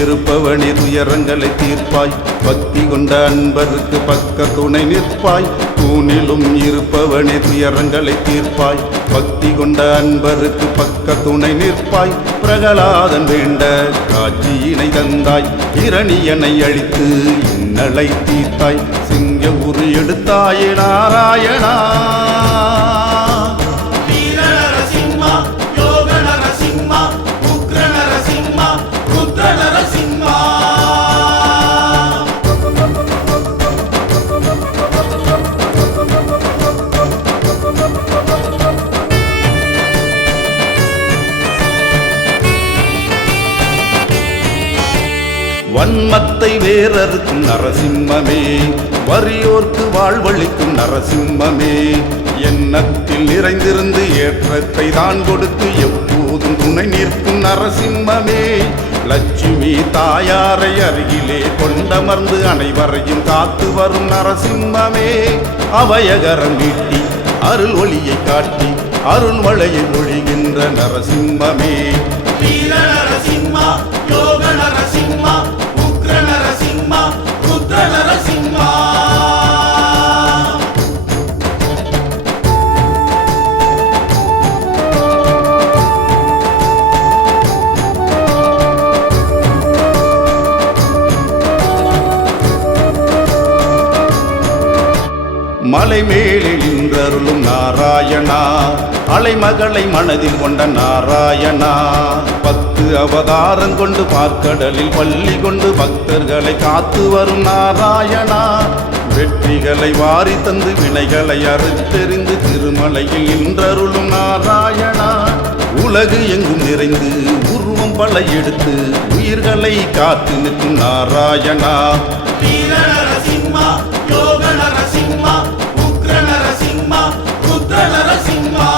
இருப்பவனே துயரங்களை தீர்ப்பாய் பக்தி கொண்ட அன்பருக்கு பக்க துணை நிற்பாய் தூணிலும் இருப்பவனே துயரங்களை தீர்ப்பாய் பக்தி கொண்ட அன்பருக்கு பக்க துணை நிற்பாய் பிரகலாதன் வேண்ட காட்சியினை தந்தாய் இரணியனை அழித்து இன்னலை தீர்த்தாய் சிங்க உரு எடுத்தாயே நாராயணா வன்மத்தை வேறறுக்கும் நரசிம்மமே வறியோர்க்கு வாழ்வளிக்கும் நரசிம்மமே எண்ணத்தில் நிறைந்திருந்து ஏற்றத்தை தான் கொடுத்து எப்போதும் துணை நிற்கும் நரசிம்மமே லட்சுமி தாயாரை அருகிலே கொண்டமர்ந்து அனைவரையும் காத்து வரும் நரசிம்மமே அபயகரம் நீட்டி அருள் ஒளியை காட்டி அருள் மழையை பொழிகின்ற நரசிம்மமே வீர நரசிம்மா யோக நரசிம்மா உக்ர நரசிம்மா ருத்ர நரசிம்மா மலை மேலே நின்றருளும் நாராயணா அலைமகளை மனதில் கொண்ட நாராயணா 10 அவதாரம் கொண்டு பார்க்கடலில் பள்ளி கொண்டு பக்தர்களை காத்து வரும் நாராயணா வெற்றிகளை வாரி தந்து வினைகளை அறுத்தெறிந்து திருமலையில் நின்றருளும் நாராயணா உலகு எங்கும் நிறைந்து உருவம் பல எடுத்து உயிர்களை காத்து நிற்கும் நாராயணா வீர நரசிம்மா யோக நரசிம்மா உக்ர நரசிம்மா ருத்ர நரசிம்மா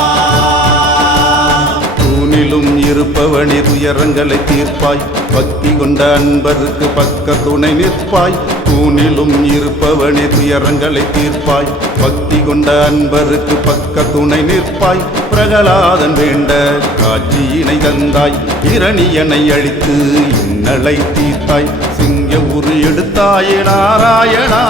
தூணிலும் இருப்பவனே துயரங்களை தீர்ப்பாய் பக்தி கொண்ட அன்பருக்கு பக்க துணை நிற்பாய் தூணிலும் இருப்பவனே துயரங்களை தீர்ப்பாய் பக்தி கொண்ட அன்பருக்கு பக்க துணை நிற்பாய் பிரகலாதன் வேண்ட காட்சியினை தந்தாய் இரணியனை அழித்து இன்னலை தீர்த்தாய் சிங்க உரு எடுத்தாயே நாராயணா